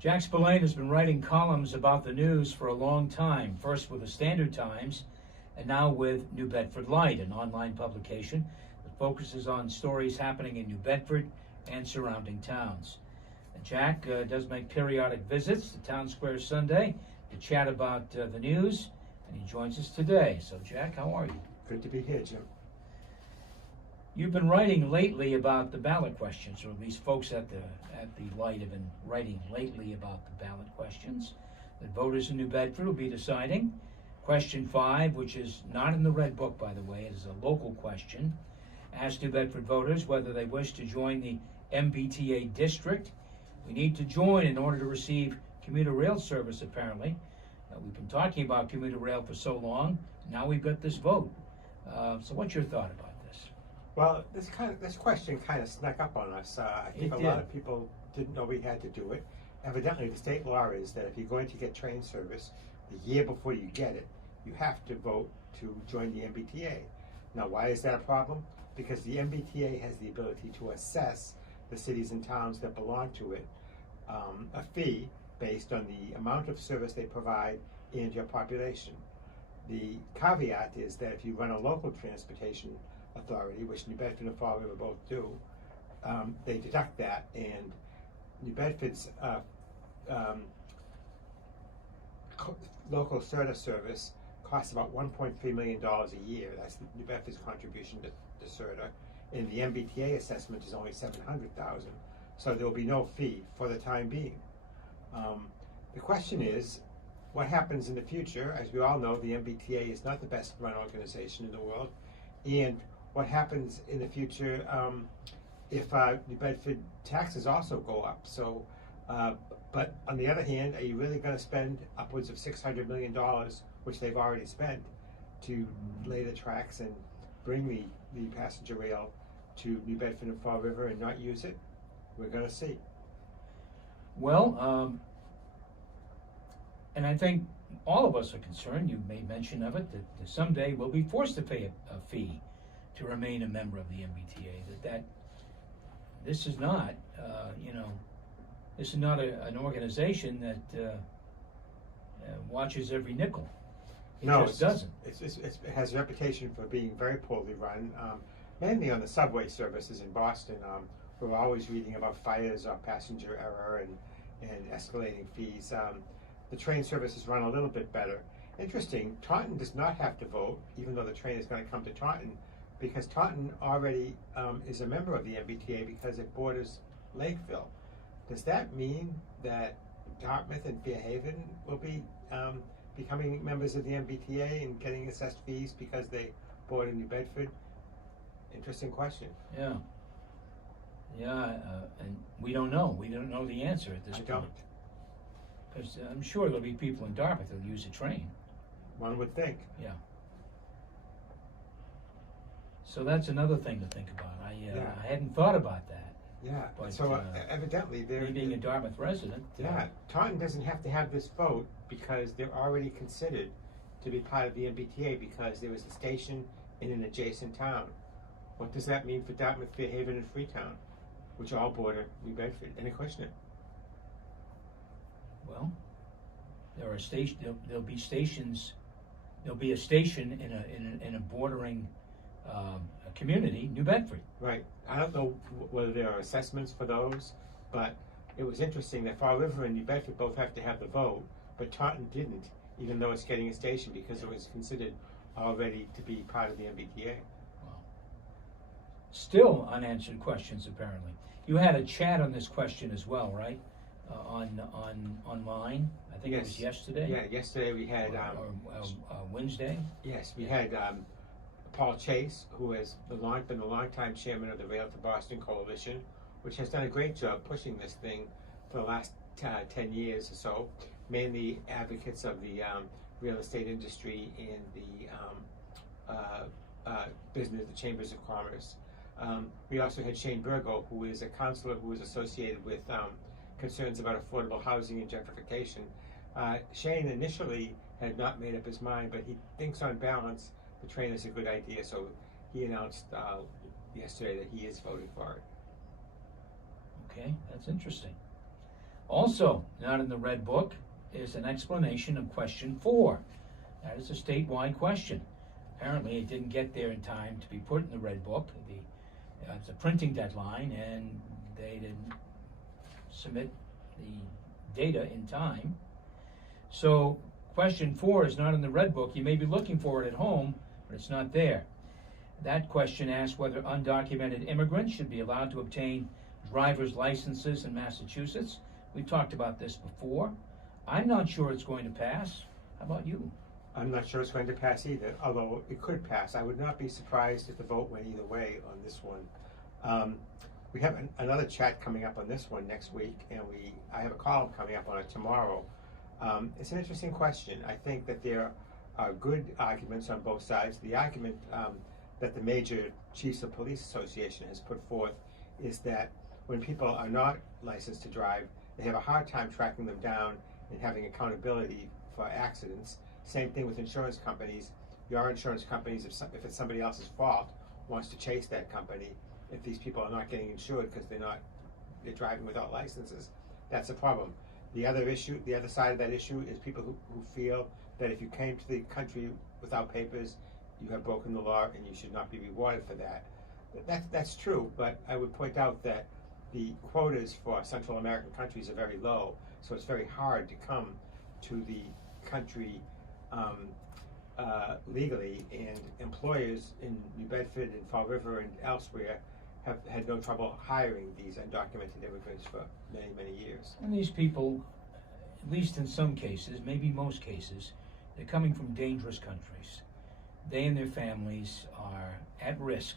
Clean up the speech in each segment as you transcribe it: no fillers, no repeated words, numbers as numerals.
Jack Spillane has been writing columns about the news for a long time, first with the Standard Times and now with New Bedford Light, an online publication that focuses on stories happening in New Bedford and surrounding towns. And Jack does make periodic visits to Town Square Sunday to chat about the news, and he joins us today. So Jack, how are you? Good to be here, Jim. You've been writing lately about the ballot questions, or at least folks at the Light have been writing lately about the ballot questions that voters in New Bedford will be deciding. Question 5, which is not in the Red Book, by the way, it is a local question, asks New Bedford voters whether they wish to join the MBTA district. We need to join in order to receive commuter rail service, apparently. We've been talking about commuter rail for so long, now we've got this vote. So what's your thought about this? Well, this question kind of snuck up on us. I think a lot of people didn't know we had to do it. Evidently, the state law is that if you're going to get train service, the year before you get it, you have to vote to join the MBTA. Now, why is that a problem? Because the MBTA has the ability to assess the cities and towns that belong to it a fee based on the amount of service they provide and your population. The caveat is that if you run a local transportation authority, which New Bedford and Fall River both do, they deduct that, and New Bedford's local CERTA service costs about $1.3 million a year. That's New Bedford's contribution to CERTA, and the MBTA assessment is only $700,000. So there will be no fee for the time being. The question is, what happens in the future? As we all know, the MBTA is not the best run organization in the world, and what happens in the future if New Bedford taxes also go up? So, but on the other hand, are you really going to spend upwards of $600 million, which they've already spent, to lay the tracks and bring the passenger rail to New Bedford and Fall River and not use it? We're going to see. Well, and I think all of us are concerned, you made mention of it, that someday we'll be forced to pay a fee to remain a member of the MBTA, that this is not, this is not an organization that watches every nickel. It just doesn't. It has a reputation for being very poorly run, mainly on the subway services in Boston. We're always reading about fires or passenger error and escalating fees. The train service is run a little bit better. Interesting, Taunton does not have to vote, even though the train is going to come to Taunton, because Taunton already is a member of the MBTA because it borders Lakeville. Does that mean that Dartmouth and Fairhaven will be becoming members of the MBTA and getting assessed fees because they border New Bedford? Interesting question. Yeah. Yeah, and we don't know. We don't know the answer at this point. I don't. Because I'm sure there'll be people in Dartmouth who'll use a train. One would think. Yeah. So that's another thing to think about. I hadn't thought about that. Yeah. But, so evidently they're being a Dartmouth resident. Yeah. Taunton doesn't have to have this vote because they're already considered to be part of the MBTA because there was a station in an adjacent town. What does that mean for Dartmouth, Fairhaven, and Freetown, which all border New Bedford? Any question? Well, there are there'll be stations. There'll be a station in a bordering community, New Bedford. Right. I don't know whether there are assessments for those, but it was interesting that Fall River and New Bedford both have to have the vote, but Taunton didn't, even though it's getting a station because it was considered already to be part of the MBTA. Wow. Still unanswered questions, apparently. You had a chat on this question as well, right? Online. I think it was yesterday. Yeah, yesterday we had Wednesday. Yes, we had Paul Chase, who has been a longtime chairman of the Rail to Boston Coalition, which has done a great job pushing this thing for the last 10 years or so, mainly advocates of the real estate industry and the business, the chambers of commerce. We also had Shane Burgo, who is a councilor who is associated with concerns about affordable housing and gentrification. Shane initially had not made up his mind, but he thinks on balance the train is a good idea, so he announced yesterday that he is voting for it. Okay, that's interesting. Also, not in the Red Book is an explanation of question 4. That is a statewide question. Apparently, it didn't get there in time to be put in the Red Book. It's a printing deadline, and they didn't submit the data in time. So, question 4 is not in the Red Book. You may be looking for it at home, but it's not there. That question asks whether undocumented immigrants should be allowed to obtain driver's licenses in Massachusetts. We've talked about this before. I'm not sure it's going to pass. How about you? I'm not sure it's going to pass either, although it could pass. I would not be surprised if the vote went either way on this one. We have another chat coming up on this one next week, and I have a column coming up on it tomorrow. It's an interesting question. I think that there are good arguments on both sides. The argument that the major Chiefs of Police Association has put forth is that when people are not licensed to drive, they have a hard time tracking them down and having accountability for accidents. Same thing with insurance companies. Your insurance companies, if it's somebody else's fault, wants to chase that company. If these people are not getting insured because they're driving without licenses, that's a problem. The other side of that issue is people who feel that if you came to the country without papers, you have broken the law and you should not be rewarded for that. That's true, but I would point out that the quotas for Central American countries are very low, so it's very hard to come to the country legally, and employers in New Bedford and Fall River and elsewhere have had no trouble hiring these undocumented immigrants for many, many years. And these people, at least in some cases, maybe most cases, they're coming from dangerous countries. They and their families are at risk,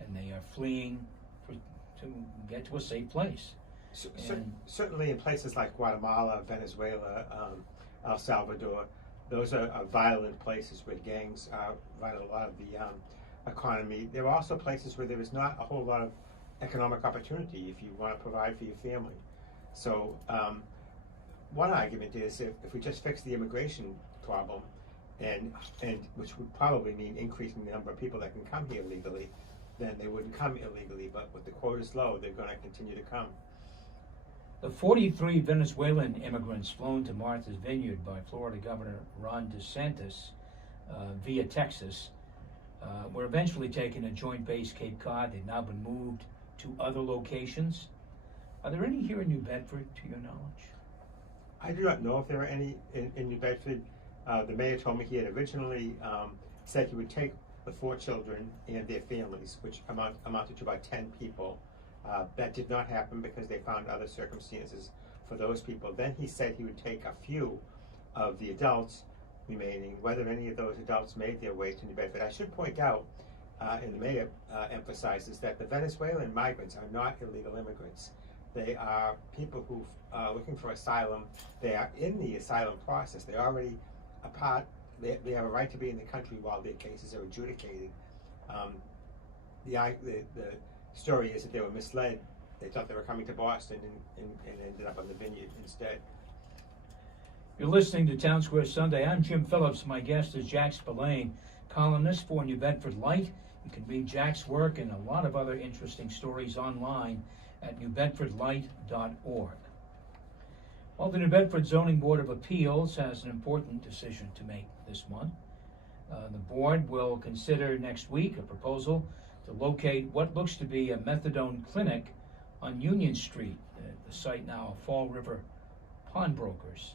and they are fleeing to get to a safe place. Certainly in places like Guatemala, Venezuela, El Salvador, those are violent places where gangs run a lot of the economy. There are also places where there is not a whole lot of economic opportunity if you want to provide for your family. So one argument is if we just fix the immigration problem, and which would probably mean increasing the number of people that can come here legally, then they wouldn't come illegally. But with the quotas low, they're going to continue to come. The 43 Venezuelan immigrants flown to Martha's Vineyard by Florida Governor Ron DeSantis via Texas were eventually taken to Joint Base Cape Cod. They've now been moved to other locations. Are there any here in New Bedford, to your knowledge? I do not know if there are any in New Bedford. The mayor told me he had originally said he would take the 4 children and their families, which amounted to about 10 people. That did not happen because they found other circumstances for those people. Then he said he would take a few of the adults remaining. Whether any of those adults made their way to New Bedford, I should point out, and the mayor emphasizes that the Venezuelan migrants are not illegal immigrants. They are people who are looking for asylum. They are in the asylum process. They're already a part. They have a right to be in the country while their cases are adjudicated. The story is that they were misled. They thought they were coming to Boston and ended up on the Vineyard instead. You're listening to Town Square Sunday. I'm Jim Phillips. My guest is Jack Spillane, columnist for New Bedford Light. You can read Jack's work and a lot of other interesting stories online at newbedfordlight.org. Well, the New Bedford Zoning Board of Appeals has an important decision to make this month. The board will consider next week a proposal to locate what looks to be a methadone clinic on Union Street, the site now of Fall River Pawnbrokers.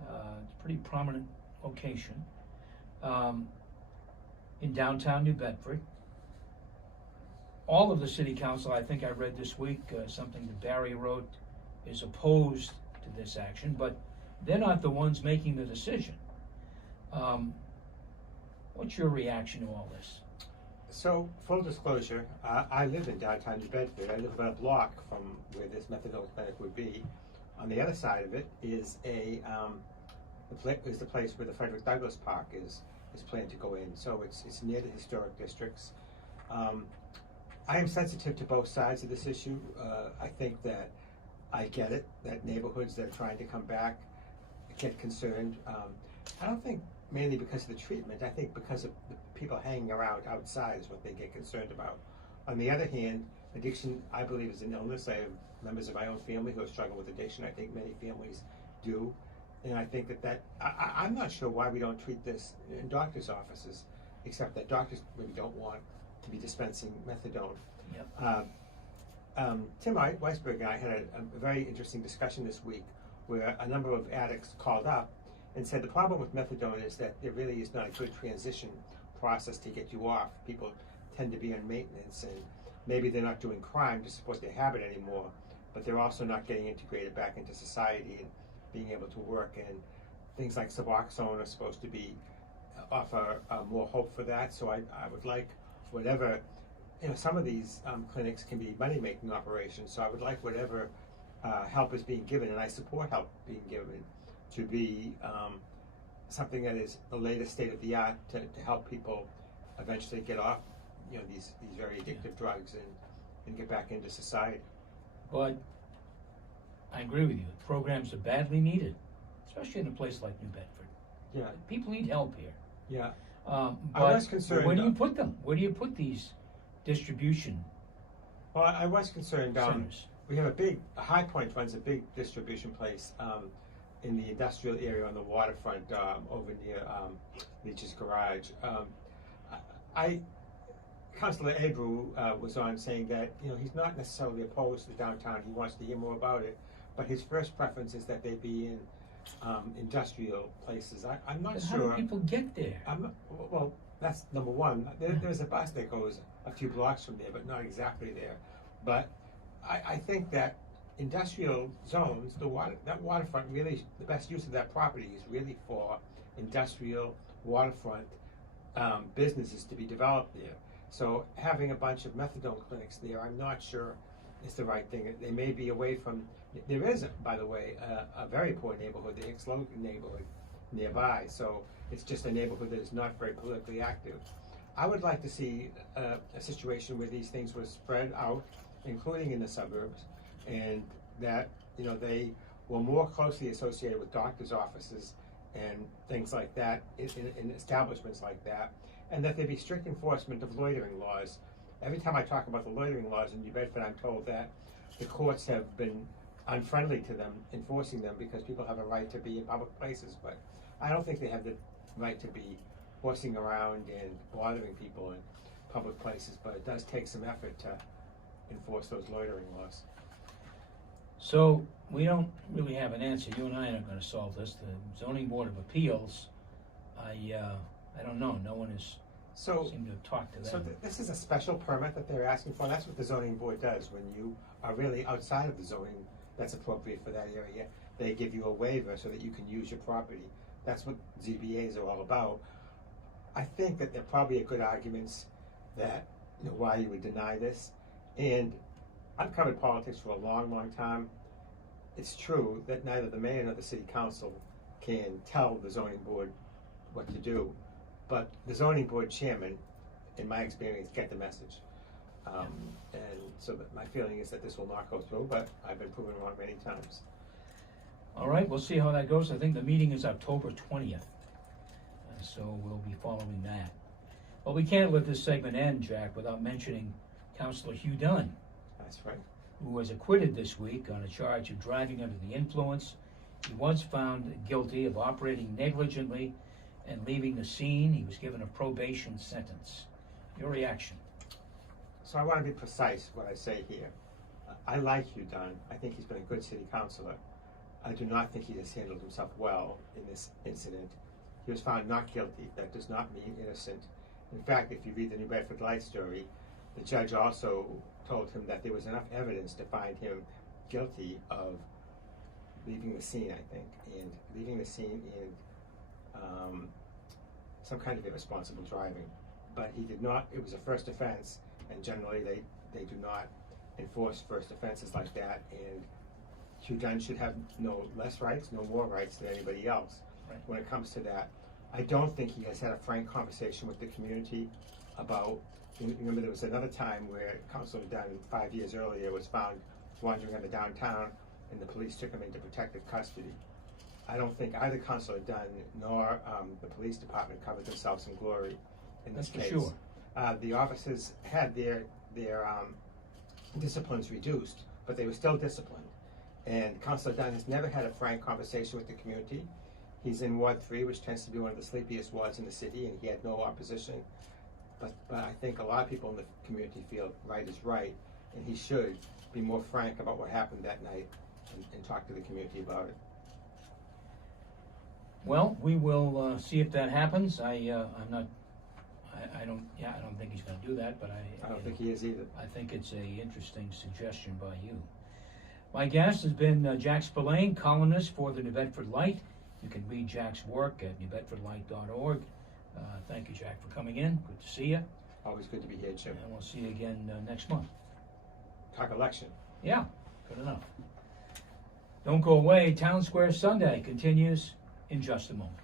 It's a pretty prominent location in downtown New Bedford. All of the city council, I think I read this week, something that Barry wrote, is opposed to this action, but they're not the ones making the decision. What's your reaction to all this? So, full disclosure, I live in downtown New Bedford. I live about a block from where this methadone clinic would be. On the other side of it is the place where the Frederick Douglass Park is planned to go in. So it's near the historic districts. I am sensitive to both sides of this issue. I think that I get it, that neighborhoods that are trying to come back get concerned. I don't think mainly because of the treatment. I think because of the people hanging around outside is what they get concerned about. On the other hand, addiction, I believe, is an illness. I have members of my own family who have struggled with addiction. I think many families do. And I think I'm not sure why we don't treat this in doctors' offices, except that doctors really don't want to be dispensing methadone. Yep. Tim Weisberg and I had a very interesting discussion this week where a number of addicts called up and said the problem with methadone is that there really is not a good transition process to get you off. People tend to be on maintenance, and maybe they're not doing crime to support their habit anymore, but they're also not getting integrated back into society and being able to work. And things like Suboxone are supposed to be offer more hope for that. So I would like whatever, some of these clinics can be money-making operations. So I would like whatever help is being given, and I support help being given, to be something that is the latest state of the art to help people eventually get off, these very addictive drugs and get back into society. But I agree with you. Programs are badly needed, especially in a place like New Bedford. Yeah. People need help here. Yeah. But I was concerned. Where do you put them? Where do you put these distribution Well, I was concerned. centers? We have High Point runs a big distribution place in the industrial area on the waterfront over near Leach's Garage. Councilor Hebrew was on saying that he's not necessarily opposed to downtown. He wants to hear more about it, but his first preference is that they be in industrial places. I'm not But sure. how do people get there? Well, that's number one. There's a bus that goes a few blocks from there, but not exactly there. But I think that industrial zones, that waterfront, really, the best use of that property is really for industrial waterfront businesses to be developed there. So having a bunch of methadone clinics there, I'm not sure is the right thing. They may be away from. There is, by the way, a very poor neighborhood, the Exlogan neighborhood nearby. So it's just a neighborhood that is not very politically active. I would like to see a situation where these things were spread out, including in the suburbs, and that they were more closely associated with doctors' offices and things like that in establishments like that, and that there be strict enforcement of loitering laws. Every time I talk about the loitering laws in New Bedford, I'm told that the courts have been unfriendly to them, enforcing them, because people have a right to be in public places, but I don't think they have the right to be horsing around and bothering people in public places, but it does take some effort to enforce those loitering laws. So we don't really have an answer. You and I aren't going to solve this. The Zoning Board of Appeals, I don't know. No one has seemed to have talked to them. So this is a special permit that they're asking for. That's what the zoning board does when you are really outside of the zoning that's appropriate for that area. They give you a waiver so that you can use your property. That's what ZBAs are all about. I think that there probably are good arguments that why you would deny this. And I've covered politics for a long, long time. It's true that neither the mayor nor the city council can tell the zoning board what to do, but the zoning board chairman, in my experience, get the message. And so my feeling is that this will not go through, but I've been proven wrong many times. All right, we'll see how that goes. I think the meeting is October 20th, so we'll be following that. But we can't let this segment end, Jack, without mentioning Councilor Hugh Dunn. That's right. Who was acquitted this week on a charge of driving under the influence. He was found guilty of operating negligently and leaving the scene. He was given a probation sentence. Your reaction? So I want to be precise what I say here. I like Hugh Dunn. I think he's been a good city councilor. I do not think he has handled himself well in this incident. He was found not guilty. That does not mean innocent. In fact, if you read the New Bedford Light story, the judge also told him that there was enough evidence to find him guilty of leaving the scene, I think, and leaving the scene in some kind of irresponsible driving. But he did not. It was a first offense, and generally they do not enforce first offenses like that. And Hugh Dunn should have no less rights, no more rights than anybody else. Right. When it comes to that, I don't think he has had a frank conversation with the community about. Remember, there was another time where Councilor Dunn 5 years earlier was found wandering on the downtown, and the police took him into protective custody. I don't think either Councilor Dunn nor the police department covered themselves in glory in this case. Sure. The officers had their disciplines reduced but they were still disciplined. And Councilor Dunn has never had a frank conversation with the community. He's in Ward 3, which tends to be one of the sleepiest wards in the city, and he had no opposition. But I think a lot of people in the community feel right is right, and he should be more frank about what happened that night and talk to the community about it. Well, we will see if that happens. I don't think he's going to do that, but I don't think he is either. I think it's a interesting suggestion by you. My guest has been Jack Spillane, columnist for the New Bedford Light. You can read Jack's work at newbedfordlight.org. Thank you, Jack, for coming in. Good to see you. Always good to be here, Jim. And we'll see you again next month. Talk election. Yeah, good enough. Don't go away. Town Square Sunday continues in just a moment.